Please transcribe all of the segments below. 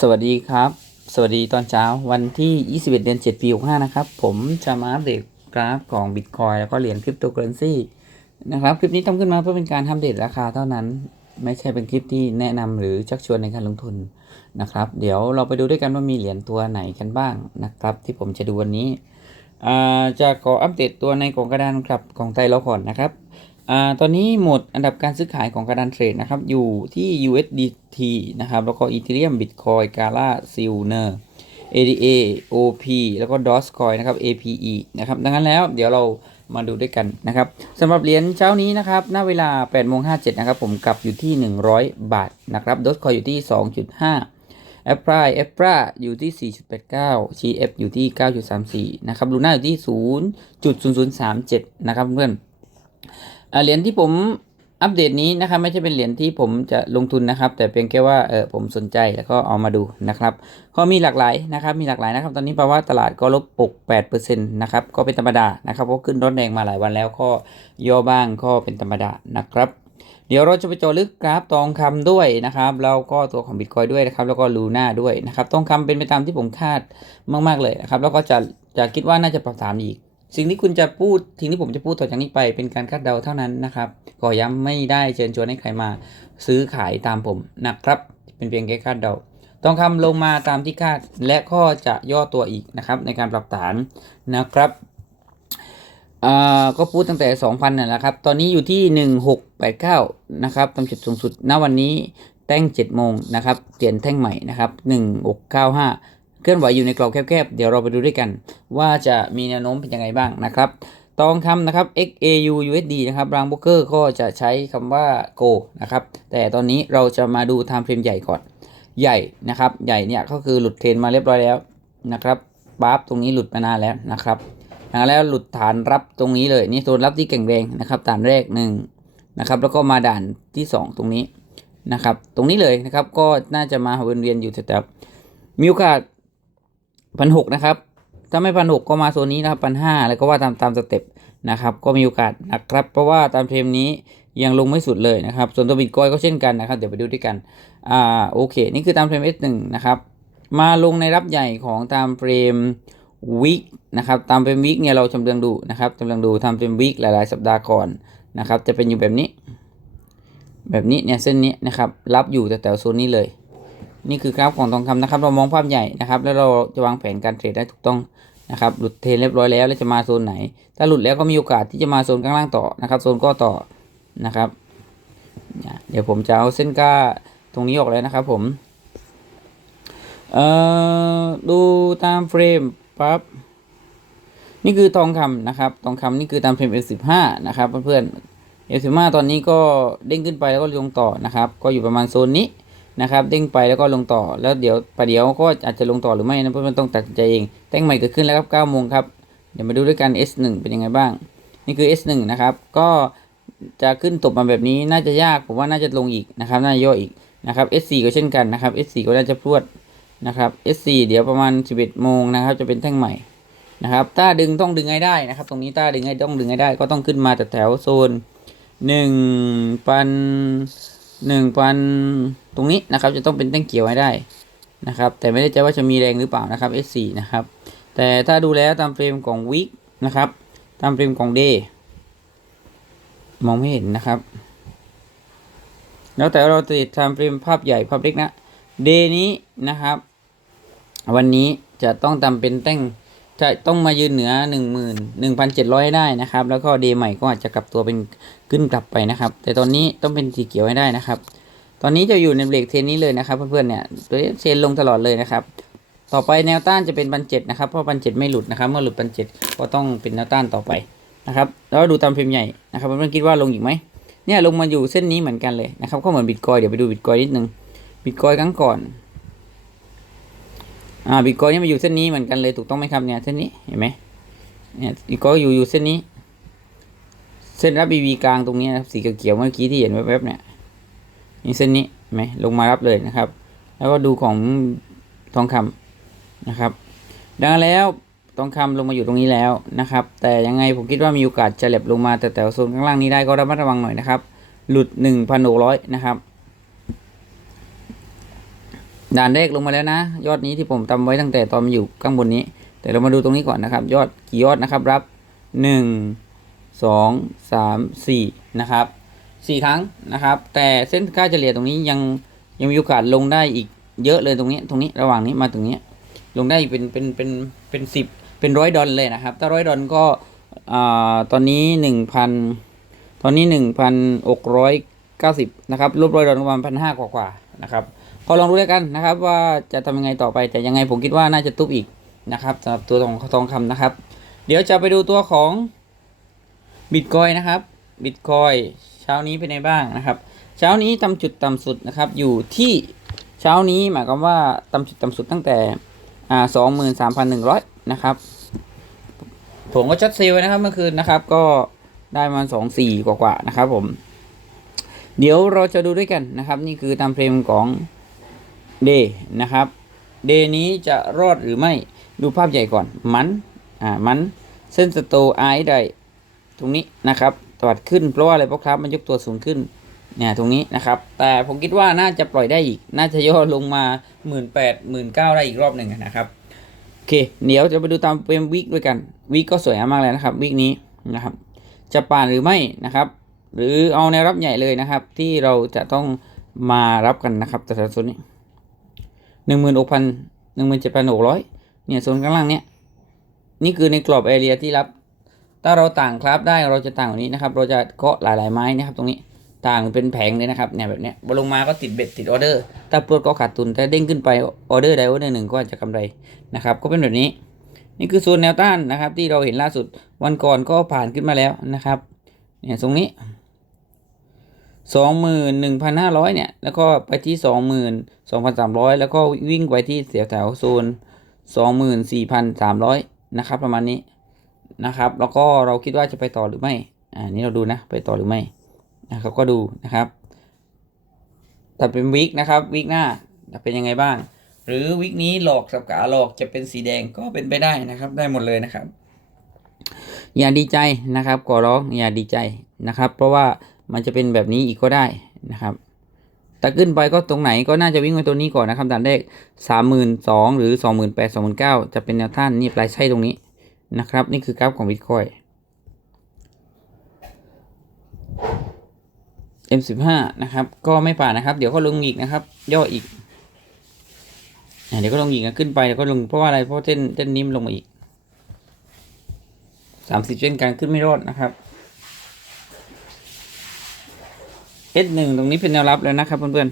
สวัสดีครับ สวัสดีตอนเช้าวันที่ 21 เดือน 7 ปี 65 นะครับ ผมจะมาอัปเดตกราฟของ Bitcoin แล้วก็เหรียญคริปโตเคอเรนซีนะครับคลิปนี้ทำขึ้นมาเพื่อเป็นการอัปเดตราคาเท่านั้น ไม่ใช่เป็นคลิปที่แนะนำหรือชักชวนในการลงทุนนะครับ เดี๋ยวเราไปดูด้วยกันว่ามีเหรียญตัวไหนกันบ้างนะครับ ที่ผมจะดูวันนี้จะขออัปเดตตัวในกล่องกระดานครับของไทยเราก่อนนะครับ ตอนนี้หมดอันดับการซื้อขายของกระดานเทรดนะครับ อยู่ที่ USDT นะครับ แล้วก็ Ethereum Bitcoin Gala Silver ADA OP แล้วก็ Dogecoin นะครับ APE นะครับ ดังนั้นแล้วเดี๋ยวเรามาดูด้วยกันนะครับสำหรับเหรียญเช้านี้นะครับณเวลา8โมง57นะครับ ผมกลับอยู่ที่ 100 บาทนะครับ Dogecoin อยู่ที่ 2.5 a p r i a p r a อยู่ที่ 4.89 GF อยู่ที่ 9.34 นะครับ Luna อยู่ที่ 0.0037 นะครับเพื่อน เหรียญที่ผมอัปเดตนี้นะครับไม่ใช่เป็นเหรียญที่ผมจะลงทุนนะครับ แต่เพียงแค่ว่าเออผมสนใจแล้วก็เอามาดูนะครับก็มีหลากหลายนะครับมีหลากหลายนะครับ ตอนนี้แปลว่าตลาดก็ลบปก8%นต์นะครับก็เป็นธรรมดานะครับเพราะขึ้นร้อนแรงมาหลายวันแล้วก็ย่อบ้างก็เป็นธรรมดานะครับ เดี๋ยวเราจะไปเจาะลึกกราฟทองคำด้วยนะครับแล้วก็ตัวของบิตคอยด้วยนะครับแล้วก็ลูน่าด้วยนะครับทองคำเป็นไปตามที่ผมคาดมาก ๆเลยนะครับแล้วก็จะจะคิดว่าน่าจะปรับฐานอีก สิ่งที่คุณจะพูดสิ่งที่ผมจะพูดต่อจากนี้ไปเป็นการคาดเดาเท่านั้นนะครับขอย้ำไม่ได้เชิญชวนให้ใครมา ซื้อขายตามผมนะครับ เป็นเพียงแค่คาดเดาทองคำลงมาตามที่คาดและก็จะย่อตัวอีกนะครับในการปรับฐานนะครับก็พูดตั้งแต่ 2,000นั่นแหละครับ ตอนนี้อยู่ที่ 1689 นะครับตำจุดสูงสุด ณ วันนี้แท่ง7โมงนะครับ เปลี่ยนแท่งใหม่นะครับ 1695 เคลื่อนไหวอยู่ในกรอบแคบๆ เดี๋ยวเราไปดูด้วยกัน ว่าจะมีแนวโน้มเป็นยังไงบ้างนะครับทองคำนะครับ XAU USD นะครับบางโบรกเกอร์ก็จะใช้คำว่า Go นะครับ แต่ตอนนี้เราจะมาดู time frame ใหญ่ก่อน ใหญ่นะครับ ใหญ่เนี่ยก็คือหลุดเทรนมาเรียบร้อยแล้วนะครับบาร์ฟตรงนี้หลุดมานานแล้วนะครับแล้วหลุดฐานรับตรงนี้เลย นี่โซนรับที่แข็งแรงนะครับฐานแรกหนึ่งนะครับ แล้วก็มาด่านที่ 2 ตรงนี้นะครับ ตรงนี้เลยนะครับ ก็น่าจะมาวนเวียนอยู่แถวมีโอกาส พันหกนะครับ ถ้าไม่พันหกก็มาโซนนี้นะครับพันห้าแล้วก็ว่าตามตามสเต็ปนะครับ ก็มีโอกาสนะครับ เพราะว่าตามเทรมนี้ยังลงไม่สุดเลยนะครับ ส่วนตัวบิตคอยก็เช่นกันนะครับ เดี๋ยวไปดูด้วยกัน อ่า โอเค นี่คือตามเฟรม S1 นะครับ มาลงในรับใหญ่ของตามเฟรมวิกนะครับ ตามเฟรมวิกเนี่ยเราจำเรืองดูนะครับจำเรืองดูทำเฟรมวิกหลาย ๆ สัปดาห์ก่อนนะครับ จะเป็นอยู่แบบนี้ แบบนี้เนี่ยเส้นนี้นะครับ รับอยู่แต่แถวโซนนี้เลย นี่คือกราฟของทองคำนะครับ เรามองภาพใหญ่นะครับ แล้วเราจะวางแผนการเทรดได้ถูกต้องนะครับ หลุดเทรนเรียบร้อยแล้ว แล้วจะมาโซนไหน ถ้าหลุดแล้วก็มีโอกาสที่จะมาโซนข้างล่างต่อนะครับ โซนก็ต่อนะครับเนี่ยเดี๋ยวผมจะเอาเส้นก้าตรงนี้ออกแล้วนะครับ ผม เอ่อ ดูตามเฟรมปั๊บ นี่คือทองคำนะครับ ทองคำนี่คือตามเฟรม F15 นะครับเพื่อนๆ F15 ตอนนี้ก็เด้งขึ้นไปแล้วก็ลงต่อนะครับ ก็อยู่ประมาณโซนนี้ นะครับเด้งไปแล้วก็ลงต่อแล้วเดี๋ยวประเดี๋ยวก็อาจจะลงต่อหรือไม่นะเพื่อนต้องตัดใจเองแท่งใหม่เกิดขึ้นแล้วครับ9โมงครับเดี๋ยวมาดูด้วยกัน S1 เป็นยังไงบ้าง นี่คือ S1 นะครับก็จะขึ้นตบมาแบบนี้น่าจะยากผมว่าน่าจะลงอีกนะครับน่าจะย่ออีกนะครับ S4 ก็เช่นกันนะครับ S4 ก็น่าจะพรวดนะครับ S4 เดี๋ยวประมาณ 11โมงนะครับจะเป็นแท่งใหม่นะครับถ้าดึงต้องดึงให้ได้นะครับ ตรงนี้ถ้าดึงให้ต้องดึงให้ได้ ก็ต้องขึ้นมาแต่แถวโซน1ปันหนึ่งพัน ตรงนี้นะครับจะต้องเป็นแท่งเขียวให้ได้นะครับ แต่ไม่ได้ใจว่าจะมีแรงหรือเปล่านะครับ S4 นะครับ แต่ถ้าดูแล้วตามเฟรมของวิกนะครับ ตามเฟรมของเดมองไม่เห็นนะครับ แล้วแต่เราติดตามเฟรมภาพใหญ่ภาพเล็กนะเดย์นี้นะครับ วันนี้จะต้องทำเป็นแท่งจะต้องมายืนเหนือหนึ่งหมื่นหนึ่งพันเจ็ดร้อยให้ได้นะครับ แล้วก็เดใหม่ก็อาจจะกลับตัวเป็นขึ้นกลับไปนะครับ แต่ตอนนี้ต้องเป็นสีเขียวให้ได้นะครับ ตอนนี้จะอยู่ในเบรกเทนนี้เลยนะครับเพื่อนๆเนี่ยตัวนี้เทนลงตลอดเลยนะครับต่อไปแนวต้านจะเป็นพันเจ็ดนะครับเพราะพันเจ็ดไม่หลุดนะครับเมื่อหลุดพันเจ็ดก็ต้องเป็นแนวต้านต่อไปนะครับแล้วดูตามเฟรมใหญ่นะครับเพื่อนๆคิดว่าลงอีกไหมเนี่ยลงมาอยู่เส้นนี้เหมือนกันเลยนะครับก็เหมือนบิตคอยเดี๋ยวไปดูบิตคอยนิดนึงบิตคอยครั้งก่อนอ่าบิตคอยนี่มาอยู่เส้นนี้เหมือนกันเลยถูกต้องไหมครับเนี่ยเส้นนี้เห็นไหมเนี่ยบิตคอยอยู่อยู่เส้นนี้ เส้นรับบีบีกลางตรงนี้นะครับสีเขียวๆเมื่อกี้ที่เห็นแวบๆเนี่ย นี่เส้นนี้ไหมลงมารับเลยนะครับ แล้วก็ดูของทองคำนะครับ ดังนั้นแล้วทองคำลงมาอยู่ตรงนี้แล้วนะครับ แต่ยังไงผมคิดว่ามีโอกาสจะแหลบลงมาแต่แต่โซนข้างล่างนี้ได้ก็ระมัดระวังหน่อยนะครับ หลุด 1,600 นะครับด่านแรกลงมาแล้วนะ ยอดนี้ที่ผมทำไว้ตั้งแต่ตอนมันอยู่ข้างบนนี้ แต่เรามาดูตรงนี้ก่อนนะครับ ยอดกี่ยอดนะครับรับหนึ่งสองสามสี่นะครับ สี่ครั้งนะครับ แต่เส้นค่าเฉลี่ยตรงนี้ยังยังมีโอกาสลงได้อีกเยอะเลยตรงนี้ ตรงนี้ระหว่างนี้มาตรงนี้ ลงได้อีกเป็นเป็นเป็นเป็นสิบเป็นร้อยดอลเลยนะครับ ถ้าร้อยดอลก็อ่าตอนนี้หนึ่งพันตอนนี้หนึ่งพันหกร้อยเก้าสิบนะครับลบร้อยดอลประมาณพันห้ากว่าๆนะครับพอลองดูแล้วยกันนะครับ ว่าจะทำยังไงต่อไปแต่ยังไงผมคิดว่าน่าจะทุบอีกนะครับสำหรับตัวของทองคำนะครับ เดี๋ยวจะไปดูตัวของบิตคอยนะครับบิตคอย เช้านี้เป็นไงบ้างนะครับ เช้านี้ทำจุดต่ำสุดนะครับ อยู่ที่เช้านี้หมายความว่าต่ำจุดต่ำสุดตั้งแต่อ่าสองหมื่นสามพันหนึ่งร้อยนะครับผมก็ช็อตเซลล์ไว้นะครับเมื่อคืนนะครับ ก็ได้มาสองสี่กว่าๆนะครับ ผม เดี๋ยวเราจะดูด้วยกันนะครับ นี่คือตามเฟรมของเดย์นะครับเดย์นี้จะรอดหรือไม่ดูภาพใหญ่ก่อนมันอ่ามันเส้นสโตไอได้ตรงนี้นะครับ ตวัดขึ้นเพราะว่าอะไรเพราะครับมันยกตัวสูงขึ้นเนี่ยตรงนี้นะครับ แต่ผมคิดว่าน่าจะปล่อยได้อีก น่าจะย่อลงมาหมื่นแปดหมื่นเก้าได้อีกรอบหนึ่งนะครับโอเค เดี๋ยวจะไปดูตามเป็นวิกด้วยกันวิกก็สวยมากเลยนะครับวิกนี้นะครับจะป่านหรือไม่นะครับ หรือเอาแนรับใหญ่เลยนะครับ ที่เราจะต้องมารับกันนะครับแต่ละโซนนี้หนึ่งหมื่นหกพันหนึ่งหมื่นเจ็ดพันหกร้อยเนี่ยโซนข้างล่างเนี่ยนี่คือในกรอบแอเรียที่รับ ถ้าเราต่างคราฟได้เราจะต่างกว่านี้นะครับ เราจะเกาะหลาย ๆ ไม้นะครับ ตรงนี้ต่างเป็นแผงเลยนะครับเนี่ยแบบเนี้ยลงมาก็ติดเบ็ดติดออเดอร์ ถ้าปลดก็ขาดทุนแต่เด้งขึ้นไปออเดอร์ใดออเดอร์หนึ่งก็อาจจะกำไรนะครับ ก็เป็นแบบนี้ นี่คือโซนแนวต้านนะครับ ที่เราเห็นล่าสุดวันก่อนก็ผ่านขึ้นมาแล้วนะครับ เนี่ยตรงนี้สองหมื่นหนึ่งพันห้าร้อยเนี่ย แล้วก็ไปที่สองหมื่นสองพันสามร้อยแล้วก็วิ่งไปที่แถวแถวโซนสองหมื่นสี่พันสามร้อยนะครับ ประมาณนี้ นะครับ แล้วก็เราคิดว่าจะไปต่อหรือไม่อ่านี่เราดูนะไปต่อหรือไม่นะครับก็ดูนะครับแต่เป็นวิกนะครับวิกหน้าจะเป็นยังไงบ้าง หรือวิกนี้หลอกสับขาหลอกจะเป็นสีแดงก็เป็นไปได้นะครับ ได้หมดเลยนะครับ อย่าดีใจนะครับขอร้องอย่าดีใจนะครับ เพราะว่ามันจะเป็นแบบนี้อีกก็ได้นะครับแต่ขึ้นไปก็ตรงไหนก็น่าจะวิ่งไปตัวนี้ก่อนนะครับด่านแรกสามหมื่นสองหรือสองหมื่นแปดสองหมื่นเก้าจะเป็นแนวต้านนี่ปลายไส้ตรงนี้ นะครับ นี่คือกราฟของบิตคอย M15 นะครับ ก็ไม่ผ่านนะครับ เดี๋ยวก็ลงอีกนะครับ ย่ออีกเดี๋ยวก็ลงอีกนะขึ้นไปเดี๋ยวก็ลงเพราะว่าอะไรเพราะเส้นเส้นนี้มันลงมาอีกสามสิบเส้นการขึ้นไม่รอดนะครับ S1 ตรงนี้เป็นแนวรับแล้วนะครับเพื่อน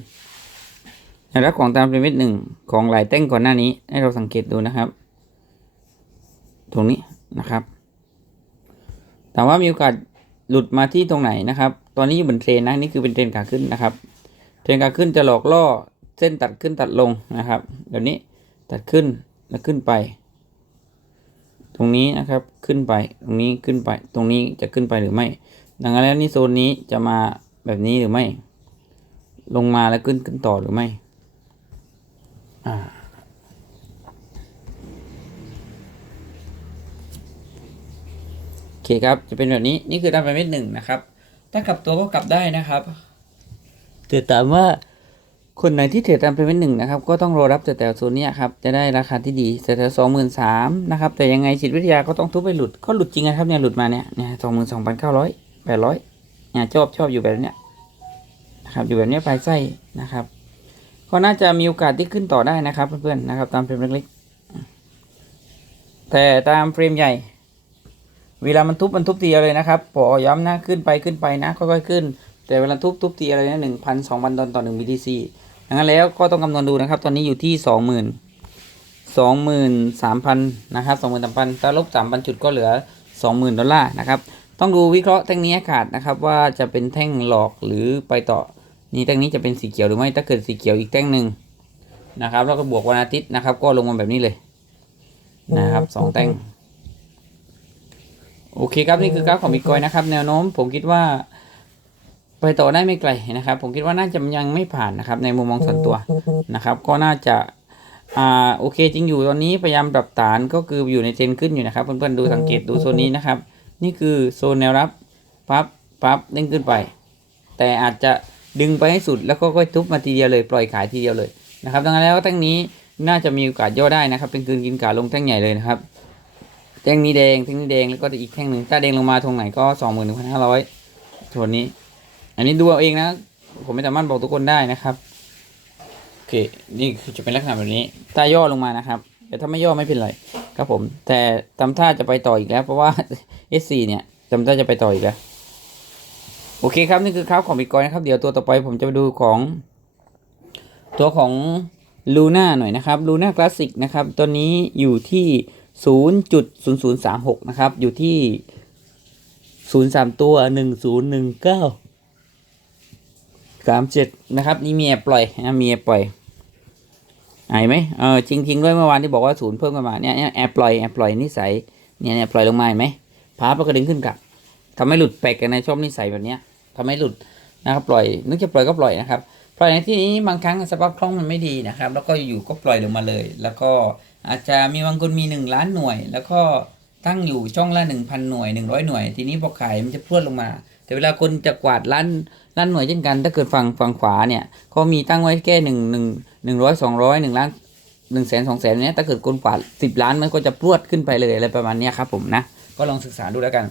ๆแนวรับของตามเป็น S1 ของหลายแต้งก่อนหน้านี้ให้เราสังเกตดูนะครับ ตรงนี้นะครับแต่ว่ามีโอกาสหลุดมาที่ตรงไหนนะครับ ตอนนี้อยู่บนเทรนนะนี่คือเป็นเทรนขาขึ้นนะครับ เทรนขาขึ้นจะหลอกล่อเส้นตัดขึ้นตัดลงนะครับแบบนี้ตัดขึ้นแล้วขึ้นไป ตรงนี้นะครับขึ้นไปตรงนี้ขึ้นไป ตรงนี้จะขึ้นไปหรือไม่ ดังนั้นแล้วนี่โซนนี้จะมาแบบนี้หรือไม่ ลงมาแล้วขึ้นขึ้นต่อหรือไม่ อ่าโอเคครับ จะเป็นแบบนี้นี่คือตามไปเม็ดหนึ่งนะครับ ถ้ากลับตัวก็กลับได้นะครับแต่ถามว่าคนไหนที่เทรดตามไปเม็ดหนึ่งนะครับ ก็ต้องรอรับแต่แต่โซนนี้ครับ จะได้ราคาที่ดีแต่แต่สองหมื่นสามนะครับ แต่ยังไงจิตวิทยาก็ต้องทุบไปหลุด ก็หลุดจริงนะครับเนี่ยหลุดมาเนี่ยเนี่ยสองหมื่นสองพันเก้าร้อยแปดร้อยเนี่ยชอบชอบอยู่แบบเนี้ยนะครับอยู่แบบเนี้ยปลายไส้นะครับก็น่าจะมีโอกาสที่ขึ้นต่อได้นะครับเพื่อนๆนะครับ ตามเฟรมเล็กๆแต่ตามเฟรมใหญ่ เวลามันทุบมันทุบทีเดียวเลยนะครับพอย้ำนะขึ้นไปขึ้นไปนะค่อยๆขึ้น แต่เวลาทุบทุบทีอะไรนะหนึ่งพันสองพันดอลต่อหนึ่ง BTC ดังนั้นแล้วก็ต้องคำนวณดูนะครับ ตอนนี้อยู่ที่สองหมื่นสองหมื่นสามพันนะครับสองหมื่นสามพันถ้าลบสามพันจุดก็เหลือสองหมื่นดอลลาร์นะครับต้องดูวิเคราะห์แท่งนี้ขาดนะครับว่าจะเป็นแท่งหลอกหรือไปต่อนี่แท่งนี้จะเป็นสีเขียวหรือไม่ถ้าเกิดสีเขียวอีกแท่งหนึ่งนะครับแล้วก็บวกวันอาทิตย์นะครับ ก็ลงมาแบบนี้เลยนะครับสองแท่ง โอเคครับนี่คือกราฟของบิตคอยนะครับแนวโน้มผมคิดว่า ไปต่อได้ไม่ไกลนะครับ ผมคิดว่าน่าจะยังไม่ผ่านนะครับ ในมุมมองส่วนตัวนะครับ ก็น่าจะอ่าโอเคจริงอยู่ตอนนี้พยายามปรับฐานก็คืออยู่ในเทรนขึ้นอยู่นะครับเพื่อนๆดูสังเกตดูโซนนี้นะครับ นี่คือโซนแนวรับปั๊บปั๊บเด้งขึ้นไป แต่อาจจะดึงไปให้สุดแล้วก็ค่อยทุบมาทีเดียวเลยปล่อยขายทีเดียวเลยนะครับดังนั้นแล้วแท่งนี้น่าจะมีโอกาสย่อได้นะครับ เป็นคืนกินกาลงแท่งใหญ่เลยนะครับ แท่งนี้แดงแท่งนี้แดงแล้วก็อีกแท่งหนึ่งถ้าแดงลงมาตรงไหนก็สองหมื่นหนึ่งพันห้าร้อยส่วนนี้ อันนี้ดูเอาเองนะ ผมไม่สามารถบอกทุกคนได้นะครับโอเคนี่คือจะเป็นลักษณะแบบนี้ ถ้าย่อลงมานะครับ แต่ถ้าไม่ย่อไม่เป็นไรครับผม แต่ทำท่าจะไปต่ออีกแล้ว เพราะว่า S4 เนี่ยจำท่าจะไปต่ออีกแล้วโอเคครับนี่คือครับของบิตคอยนะครับเดี๋ยวตัวต่อไปผมจะไปดูของ ตัวของลูน่าหน่อยนะครับลูน่าคลาสสิกนะครับตัวนี้อยู่ที่ 0.0036 นะครับ อยู่ที่ 03 ตัว 1019 37 นะครับ นี่มีแอปล่อยนะมีแอปล่อยหายไหมเออจริงๆด้วยเมื่อวานที่บอกว่าศูนย์เพิ่มกันมาเนี่ยแอปล่อยแอปล่อยนิสัยเนี่ยเนี่ยปล่อยลงมาเห็นไหมพาปกระดึงขึ้นกลับทำให้หลุดแปลกกันในชอบนิสัยแบบเนี้ยทำให้หลุดนะครับปล่อย นึกจะปล่อยก็ปล่อยนะครับปล่อยในที่นี้บางครั้งสภาพคล่องมันไม่ดีนะครับ แล้วก็อยู่ก็ปล่อยลงมาเลย แล้วก็ อาจจะมีบางคนมี 1 ล้านหน่วย แล้วก็ตั้งอยู่ช่องละ1,000 หน่วย 100 หน่วย ทีนี้พอขายมันจะพรวดลงมา แต่เวลาคนจะกวาดล้านล้านหน่วยเช่นกัน ถ้าเกิดฝั่งฝั่งขวาเนี่ยเขามีตั้งไว้แค่หนึ่งหนึ่งหนึ่งร้อยสองร้อยหนึ่งล้านหนึ่งแสนสองแสนเนี้ยถ้าเกิดคนกวาดสิบล้านมันก็จะพรวดขึ้นไปเลยอะไรประมาณนี้ครับผมนะก็ลองศึกษาดูแล้วกัน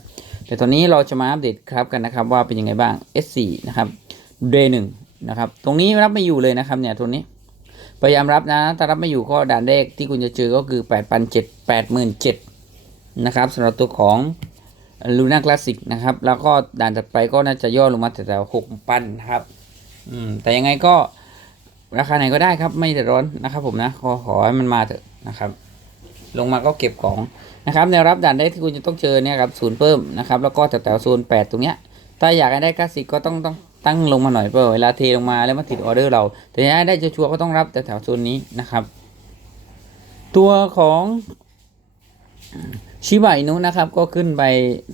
แต่ตอนนี้เราจะมาอัปเดตครับกันนะครับว่าเป็นยังไงบ้าง S4 นะครับ Day หนึ่งนะครับตรงนี้รับไม่อยู่เลยนะครับเนี่ยตรงนี้ พยายามรับนะ ถ้ารับไม่อยู่ก็ด่านแรกที่คุณจะเจอก็คือ8 7 8 7 0 0 0นะครับสำหรับตัวของลูน่าคลาสสิกนะครับ แล้วก็ด่านถัดไปก็น่าจะย่อลงมาแต่แต่หกพันนะครับอืมแต่ยังไงก็ราคาไหนก็ได้ครับ ไม่เดือดร้อนนะครับ ผมนะขอขอให้มันมาเถอะนะครับ ลงมาก็เก็บของนะครับแนวรับด่านแรกที่คุณจะต้องเจอเนี่ยครับศูนย์เพิ่มนะครับ แล้วก็แถวๆโซนแปดตรงเนี้ยถ้าอยากให้ได้คลาสสิกก็ต้องต้อง ตั้งลงมาหน่อยเพื่อเวลาเทลงมาแล้วมาติดออเดอร์เรา แต่ถ้าได้จะชัวร์ก็ต้องรับแต่แถวโซนนี้นะครับ ตัวของชิบะอินุนะครับ ก็ขึ้นไป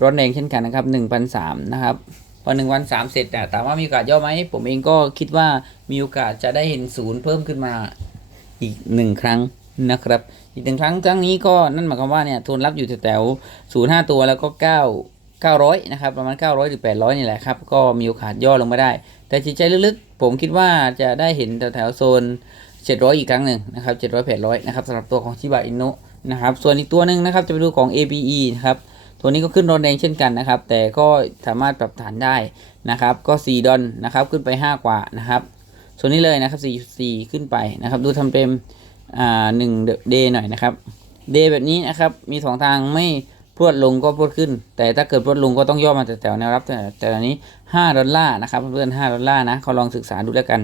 ร้อนแรงเช่นกันนะครับหนึ่งพันสามนะครับพอหนึ่งวันสามเสร็จแต่ถามว่ามีโอกาสย่อไหม ผมเองก็คิดว่ามีโอกาสจะได้เห็นศูนย์เพิ่มขึ้นมาอีกหนึ่งครั้งนะครับ อีกหนึ่งครั้งครั้งนี้ก็นั่นหมายความว่าเนี่ยทุนรับอยู่แถวศูนย์ห้าตัวแล้วก็เก้า 900 นะครับ ประมาณ 900 หรือ 800 นี่แหละครับ ก็มีโอกาสย่อลงมาได้ แต่จิตใจลึกๆ ผมคิดว่าจะได้เห็นแถวๆโซน 700 อีกครั้งหนึ่งนะครับ 700 800 นะครับสำหรับตัวของชิบะอินุนะครับ ส่วนอีกตัวหนึ่งนะครับ จะไปดูของ ABE นะครับตัวนี้ก็ขึ้นรอนแดงเช่นกันนะครับ แต่ก็สามารถปรับฐานได้นะครับ ก็ 4 ดอลนะครับ ขึ้นไป 5 กว่านะครับ ส่วนนี้เลยนะครับ 4.4 ขึ้นไปนะครับ ดูทำเต็มอ่า1เดย์หน่อยนะครับ เดย์แบบนี้นะครับ มีสองทางไม่ พรวดลงก็พรวดขึ้น แต่ถ้าเกิดพรวดลงก็ต้องย่อมาแต่แถวแนวรับแต่แต่ตอนนี้5ดอลลาร์นะครับเพื่อนๆ5ดอลลาร์นะเขาลองศึกษาดูแล้วกัน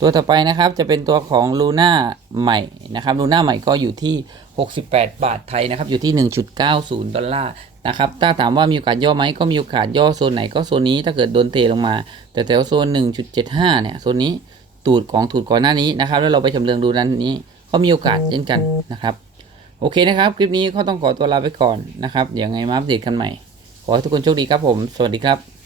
ตัวต่อไปนะครับจะเป็นตัวของลูน่าใหม่นะครับลูน่าใหม่ก็อยู่ที่ 68 บาทไทยนะครับอยู่ที่ 1.90 ดอลลาร์นะครับถ้าถามว่ามีโอกาสย่อไหมก็มีโอกาสย่อโซนไหนก็โซนนี้ถ้าเกิดโดนเทลงมา แต่แถวโซน 1.75 เนี่ยโซนนี้ตูดของตูดก่อนหน้านี้นะครับแล้วเราไปชำเลืองดูนั้นนี้ก็มีโอกาสเช่นกันนะครับ โอเคนะครับ คลิปนี้ก็ต้องขอตัวลาไปก่อนนะครับ อย่างไงมาอัปเดตกันใหม่ ขอให้ทุกคนโชคดีครับผม สวัสดีครับ